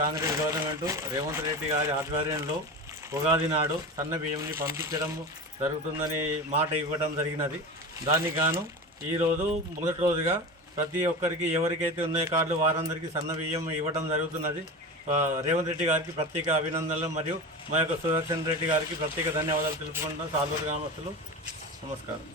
Congress government Revanth Reddy గారి ఆధ్వర్యంలో ఉగాది నాడు సన్న బియ్యంని పంపించడం జరుగుతుందని మాట ఇవ్వడం జరిగినది. దానికి గాను ఈరోజు మొదటి రోజుగా ప్రతి ఒక్కరికి ఎవరికైతే ఉన్నాయో కార్డులు వారందరికీ సన్న బియ్యం ఇవ్వడం జరుగుతున్నది. రేవంత్ రెడ్డి గారికి ప్రత్యేక అభినందనలు మరియు మా యొక్క సుదర్శన్ రెడ్డి గారికి ప్రత్యేక ధన్యవాదాలు తెలుపుకుంటున్నాం. సాలూరు గ్రామస్తులు నమస్కారం.